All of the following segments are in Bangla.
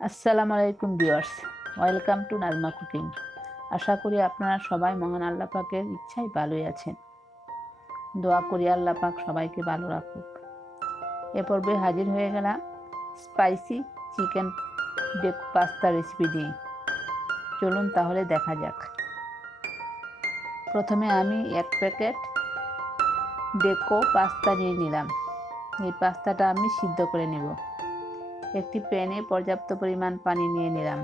আসসালামু আলাইকুম viewers, welcome to Nazma cooking. আশা করি আপনারা সবাই মহান আল্লাহ পাকের ইচ্ছায় ভালোই আছেন। দোয়া করি আল্লাহ পাক সবাইকে ভালো রাখুক। এ পর্বে হাজির হয়ে গেলাম স্পাইসি চিকেন ডেকো পাস্তা রেসিপি দিয়ে। চলুন তাহলে দেখা যাক। প্রথমে আমি 1 প্যাকেট ডেকো পাস্তা নিয়ে নিলাম। এই পাস্তাটা আমি সিদ্ধ করে নেব। একটি প্যানে পর্যাপ্ত পরিমাণ পানি নিয়ে নিলাম।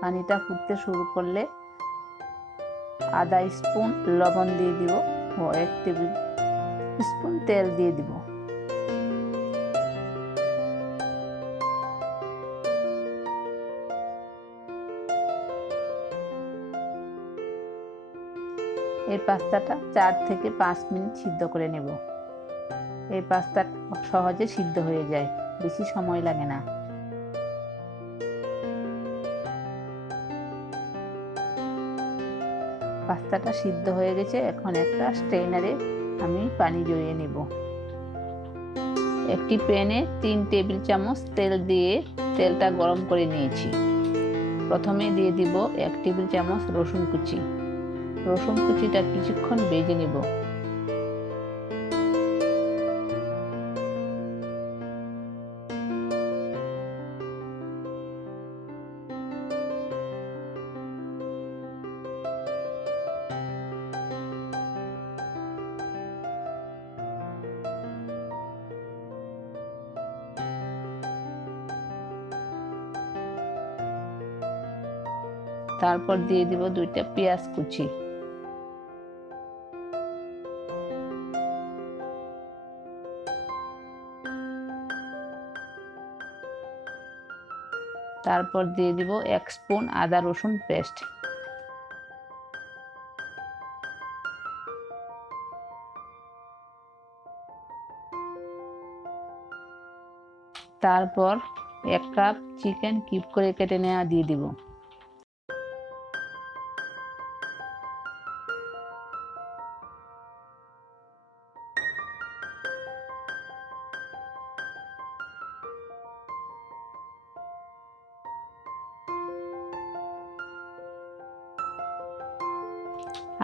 পানিটা ফুটতে শুরু করলে আধা স্পুন লবণ দিয়ে দিব ও 1 টেবিল স্পুন তেল দিয়ে দিব। এই পাস্তাটা 4 থেকে 5 মিনিট সিদ্ধ করে নেব। এই পাস্তা সহজে সিদ্ধ হয়ে যায়, বেশি সময় লাগে না। পাস্তাটা সিদ্ধ হয়ে গেছে, এখন একটা স্ট্রেনারে আমি পানি ঝরিয়ে নেব। একটি প্যানে 3 টেবিল চামচ তেল দিয়ে তেলটা গরম করে নিয়েছি। প্রথমে দিয়ে দিব 1 টেবিল চামচ রসুন কুচি। রসুন কুচিটা কিছুক্ষণ ভেজে নেব। তারপর দিয়ে দিব 2টা পেঁয়াজ কুচি। তারপর দিয়ে দিব 1 স্পুন আদা রসুন পেস্ট। তারপর 1 কাপ চিকেন কিউব করে কেটে নেওয়া দিয়ে দিব।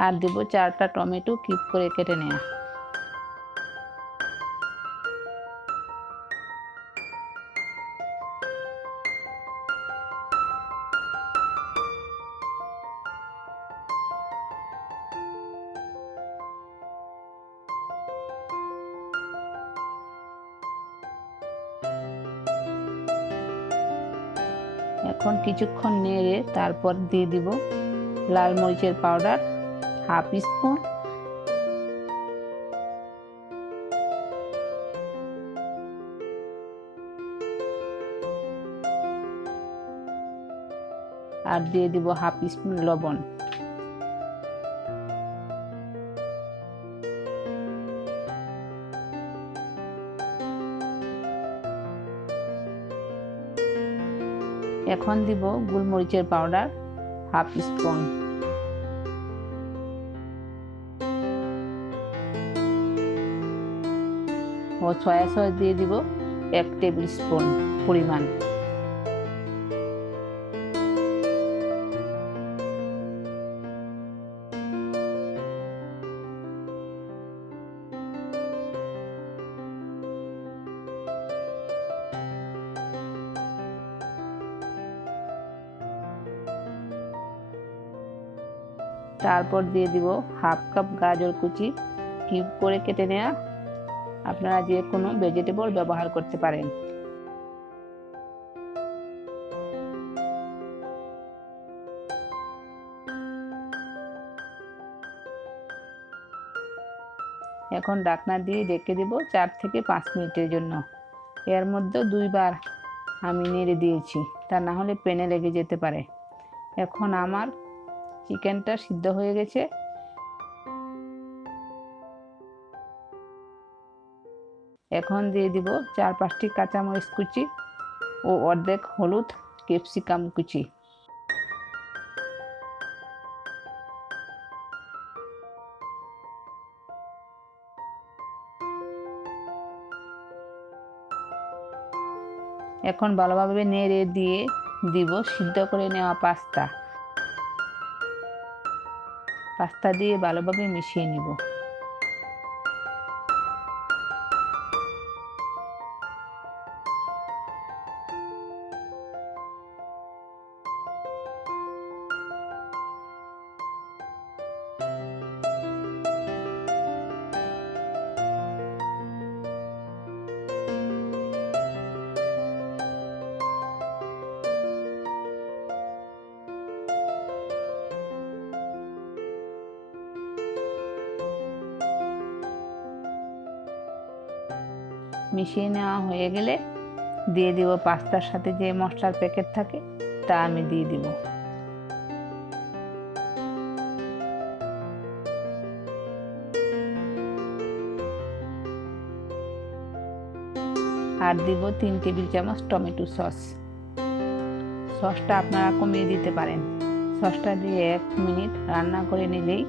আর দেব 4টা টমেটো কিউব করে কেটে নেওয়া। এখন কিছুক্ষণ নেড়ে তারপর দিয়ে দিব লাল মরিচের পাউডার হাফ স্পুন, আর দিয়ে দিব হাফ স্পুন লবণ। এখন দিব গোলমরিচের পাউডার হাফ স্পুন ও সয়া সস দিয়ে দিব 1 টেবিল স্পুন পরিমাণ। তারপর দিয়ে দিব হাফ কাপ গাজর কুচি কিউব করে কেটে নেওয়া। আপনারা যে কোনো ভেজিটেবল ব্যবহার করতে পারেন। এখন ঢাকনা দিয়ে ঢেকে দেব 4 থেকে 5 মিনিটের জন্য। এর মধ্যে 2 বার আমি নেড়ে দিয়েছি, তা না হলে প্যানে লেগে যেতে পারে। এখন আমার চিকেনটা সিদ্ধ হয়ে গেছে। এখন দিয়ে দিব 4-5টি কাঁচামরিচ কুচি ও অর্ধেক হলুদ ক্যাপসিকাম কুচি। এখন ভালোভাবে নেড়ে দিয়ে দিব সিদ্ধ করে নেওয়া পাস্তা। পাস্তা দিয়ে ভালোভাবে মিশিয়ে নিব। মিশিয়ে নেওয়া হয়ে গেলে দিয়ে দিব পাস্তার সাথে যে মশলার প্যাকেট থাকে তা আমি দিয়ে দিব। আর দিব 3 টেবিল চামচ টমেটো সস। সসটা আপনারা কমিয়ে দিতে পারেন। সসটা দিয়ে 1 মিনিট রান্না করে নিলেই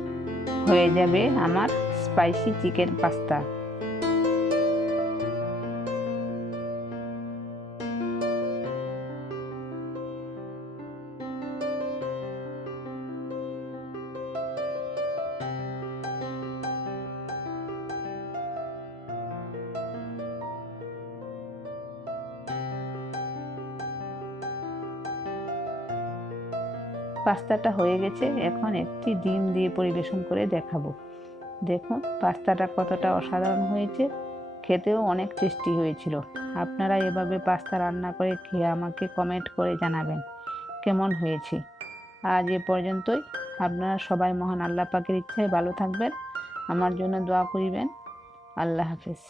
হয়ে যাবে আমার স্পাইসি চিকেন পাস্তা। পাস্তাটা হয়ে গেছে, এখন একটি ডিম দিয়ে পরিবেশন করে দেখাবো। দেখুন পাস্তাটা কতটা অসাধারণ হয়েছে, খেতেও অনেক টেস্টি হয়েছিল। আপনারা এভাবে পাস্তা রান্না করে খেয়ে আমাকে কমেন্ট করে জানাবেন কেমন হয়েছে। আজ এ পর্যন্তই। আপনারা সবাই মহান আল্লাহ পাকের ইচ্ছায় ভালো থাকবেন, আমার জন্য দোয়া করিবেন। আল্লাহ হাফেজ।